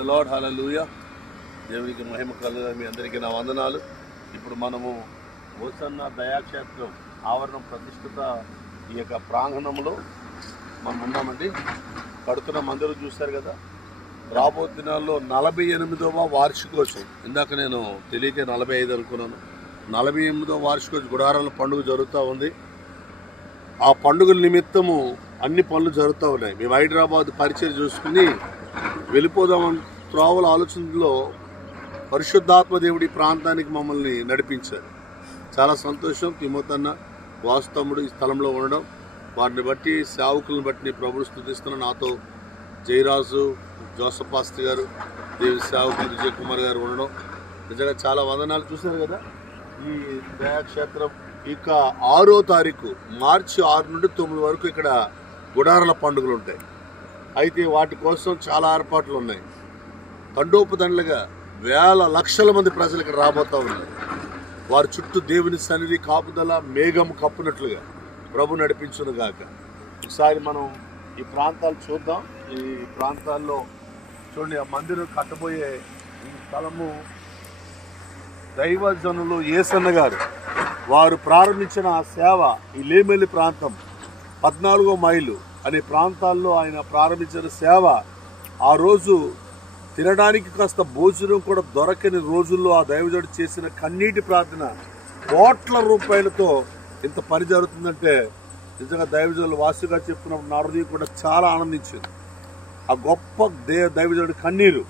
The lord హలలుయ దేవునికి మహిమ కలుగు మీ అందరికీ నా వందనాలు. ఇప్పుడు మనము ఓసన్న దయాక్షేత్రం ఆవరణం ప్రతిష్ఠిత ఈ యొక్క ప్రాంగణంలో మనం ఉన్నామండి. కడుతున్న మందిరం చూస్తారు కదా. రాబో దినాల్లో నలభై ఎనిమిదవ వార్షికోత్సవం. ఇందాక నేను తెలియక నలభై ఐదు అనుకున్నాను. నలభై ఎనిమిదవ వార్షికోత్సవం గుడారాల పండుగ జరుగుతూ ఉంది. ఆ పండుగల నిమిత్తము అన్ని పనులు జరుగుతూ ఉన్నాయి. మేము హైదరాబాద్ పరిచయం చూసుకుని వెళ్ళిపోదాం త్రోవల ఆలోచనలో పరిశుద్ధాత్మ దేవుడి ప్రాంతానికి మమ్మల్ని నడిపించారు. చాలా సంతోషం. తిమోతన్న వాస్తముడు ఈ స్థలంలో ఉండడం. వారిని బట్టి సేవకులను బట్టి నీ ప్రభుడు స్థుతిస్తున్న నాతో జయరాజు జోసఫ్ పాస్తి గారు దేవి సేవకులు విజయ్ కుమార్ గారు ఉండడం. నిజంగా చాలా వందనాలు. చూశారు కదా? ఈ దయాక్షేత్రం ఇక ఆరో తారీఖు మార్చి ఆరు నుండి తొమ్మిది వరకు ఇక్కడ గుడారల పండుగలు ఉంటాయి. అయితే వాటి కోసం చాలా ఏర్పాట్లు ఉన్నాయి. తండోపదండలుగా వేల లక్షల మంది ప్రజలు ఇక్కడ రాబోతూ ఉన్నారు. వారి చుట్టూ దేవుని సన్నిధి కాపుదల మేఘం కప్పునట్లుగా ప్రభు నడిపించును గాక. ఒకసారి మనం ఈ ప్రాంతాలు చూద్దాం. ఈ ప్రాంతాల్లో చూడండి ఆ మందిరం కట్టబోయే ఈ స్థలము దైవజనులు ఏసన్న గారు. వారు ప్రారంభించిన ఆ సేవ ఈ లేమెల్లి ప్రాంతం పద్నాలుగో మైలు అనే ప్రాంతాల్లో ఆయన ప్రారంభించిన సేవ ఆ రోజు తినడానికి కాస్త భోజనం కూడా దొరకని రోజుల్లో ఆ దైవజుడు చేసిన కన్నీటి ప్రార్థన కోట్ల రూపాయలతో ఇంత పని జరుగుతుందంటే నిజంగా దైవజనులు వాసుగా చెప్పుకున్నప్పుడు నా హృదయం కూడా చాలా ఆనందించింది. ఆ గొప్ప దే దైవజనుడి కన్నీరు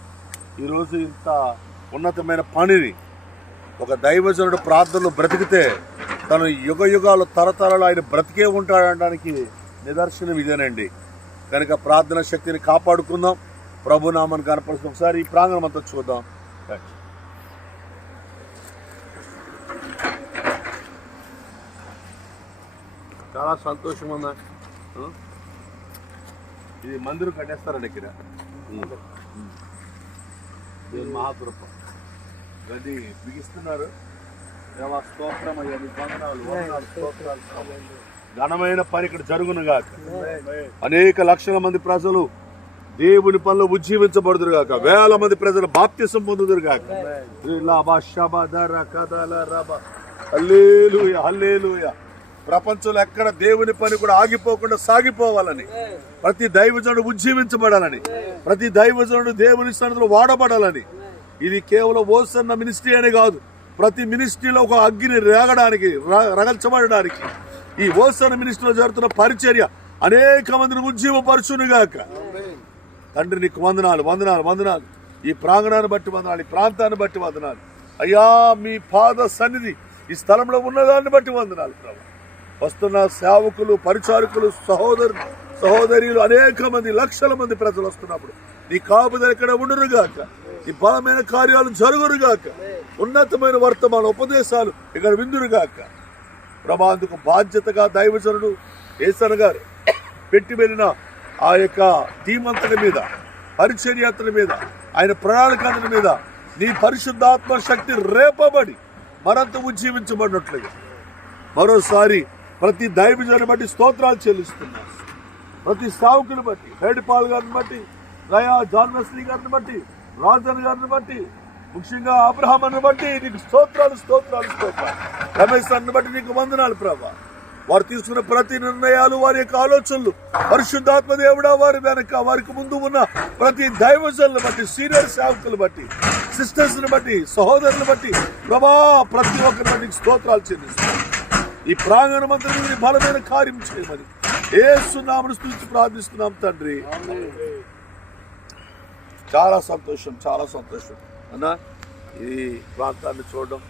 ఈరోజు ఇంత ఉన్నతమైన పనిని ఒక దైవజనుడు ప్రార్థనలు బ్రతికితే తను యుగ యుగాలు తరతరాలు ఆయన బ్రతికే ఉంటాడనడానికి నిదర్శనం ఇదేనండి. కనుక ప్రార్థన శక్తిని కాపాడుకుందాం. ప్రభునామాన్ని కనపరుస్తూ ఒకసారి ఈ ప్రాంగణం అంతా చూద్దాం. చాలా సంతోషం ఉందా? ఇది మందిరం కట్టేస్తారండి ఇక్కడ. ఇది మహాకృప గది బిగిస్తున్నారు. స్తోత్రం అయ్యా నీ వందనాలు వందనాలు స్తోత్రాలు. ఘనమైన పని ఇక్కడ జరుగును గాక అనేక లక్షల మంది ప్రజలు దేవుని పనులు ఉజ్జీవించబడుదురు గాక వేల మంది ప్రజలు బాప్త్యసం పొందుదురు గాక రబ ప్రపంచంలో ఎక్కడ దేవుని పని కూడా ఆగిపోకుండా సాగిపోవాలని ప్రతి దైవజనుడు ఉజ్జీవించబడాలని ప్రతి దైవజనుడు దేవుని సన్నిధిలో వాడబడాలని. ఇది కేవలం ఓసన్న మినిస్ట్రీ అనే కాదు ప్రతి మినిస్ట్రీలో ఒక అగ్ని రేగడానికి ర- రగల్చబడడానికి ఈ ఓసన్న మినిస్ట్రీలో జరుగుతున్న పరిచర్య అనేక మందిని ఉజ్జీవపరచునుగాక. తండ్రి నీకు వందనాలు వందనాలు వందనాలు. ఈ ప్రాంగణాన్ని బట్టి వందనాలు ఈ ప్రాంతాన్ని బట్టి వందనాలు. అయ్యా మీ పాద సన్నిధి ఈ స్థలంలో ఉన్నదాన్ని బట్టి వందనాలు ప్రభు. వస్తున్న సేవకులు పరిచారకులు సహోదరు సహోదరులు అనేక మంది లక్షల మంది ప్రజలు వస్తున్నప్పుడు నీ కాపుదలు ఇక్కడ ఉండురుగాక ఈ బలమైన కార్యాలు జరుగురుగాక ఉన్నతమైన వర్తమాన ఉపదేశాలు ఇక్కడ విందురుగాక ప్రభాందుకు బాధ్యతగా దైవజనుడు ఏసన గారు పెట్టి వెళ్ళిన ఆ యొక్క ధీమంతుల మీద పరిచర్యాతుల మీద ఆయన ప్రణాళికల మీద నీ పరిశుద్ధాత్మ శక్తి రేపబడి మరంత ఉజ్జీవించబడినట్లుగా మరోసారి ప్రతి దైవజను బట్టి స్తోత్రాలు చెల్లిస్తున్నాం. ప్రతి సావుకుని బట్టి హేడిపాల్ గారిని బట్టి రయా జాన్ వెస్లీ గారిని బట్టి రాజన్ గారిని బట్టి ముఖ్యంగా అబ్రహాన్ని బట్టి నీకు స్తోత్రాలు స్తోత్రాలు స్తోత్రాలు. రమేష్ అన్ని బట్టి నీకు వందనాలు ప్రభా. వారు తీసుకున్న ప్రతి నిర్ణయాలు వారి యొక్క ఆలోచనలు పరిశుద్ధాత్మ దేవుడా వారి వెనక వారికి ముందు ఉన్న ప్రతి దైవజనులను బట్టి సీనియర్ సేవకులు బట్టి సిస్టర్స్ని బట్టి సహోదరుని బట్టి ప్రభా ప్రతి ఒక్కరి బట్టి స్తోత్రాలు చెల్లిస్తున్నాను ఈ ప్రాంగణ అంతా బలమైన కార్యం చేయమని ఏసునామను స్థుతి ప్రార్థిస్తున్నాం తండ్రి. చాలా సంతోషం చాలా సంతోషం. అన్న ఈ ప్రాంతాన్ని చూడడం